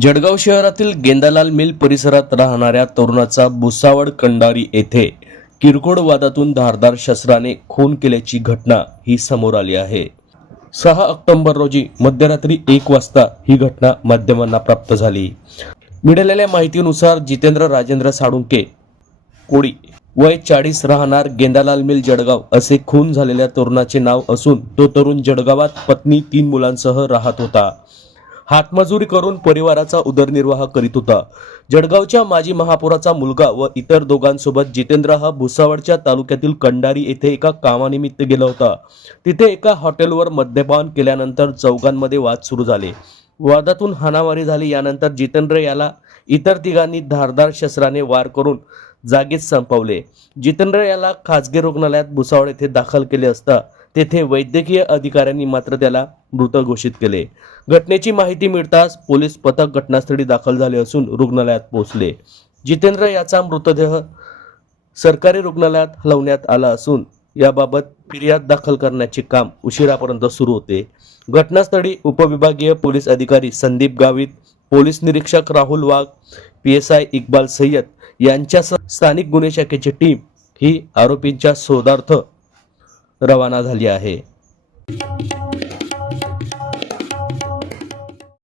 जळगाव शहरातील गेंदालाल मिल परिसरात राहणाऱ्या तरुणाचा भुसावळ कंडारी येथे किरकोळ वादातून धारदार शस्त्राने खून केल्याची घटना ही समोर आली आहे. सहा ऑक्टोबर रोजी मध्यरात्री एक वाजता ही घटना माध्यमांना प्राप्त झाली. मिळालेल्या माहितीनुसार जितेंद्र राजेंद्र साळुंके कोळी वय चाळीस राहणार गेंदालाल मिल जळगाव असे खून झालेल्या तरुणाचे नाव असून तो तरुण जळगावात पत्नी तीन मुलांसह राहत होता. हातमजुरी करून परिवाराचा उदरनिर्वाह करीत होता. जळगावच्या माजी महापौराचा मुलगा व इतर दोघांसोबत जितेंद्र हा भुसावळच्या तालुक्यातील कंडारी येथे एका कामानिमित्त गेला होता. तिथे एका हॉटेलवर मद्यपान केल्यानंतर चौघांमध्ये वाद सुरू झाले. वादातून हाणामारी झाली. यानंतर जितेंद्र याला इतर तिघांनी धारदार शस्त्राने वार करून जागीच संपवले. जितेंद्र याला खाजगी रुग्णालयात भुसावळ येथे दाखल केले असता तेथे वैद्यकीय अधिकाऱ्यांनी मात्र त्याला मृत घोषित केले. घटनेची माहिती मिळताच पोलीस पथक घटनास्थळी दाखल झाले असून रुग्णालयात पोहोचले. जितेंद्र याचा मृतदेह सरकारी रुग्णालयात हलवण्यात आला असून याबाबत फिर्याद दाखल करण्याचे काम उशिरापर्यंत सुरू होते. घटनास्थळी उपविभागीय पोलीस अधिकारी संदीप गावित पोलीस निरीक्षक Rahul Wagh P S I Iqbal Sayyed यांच्यासह स्थानिक गुन्हे शाखेची टीम ही आरोपींच्या शोधार्थ रवाना झाली आहे.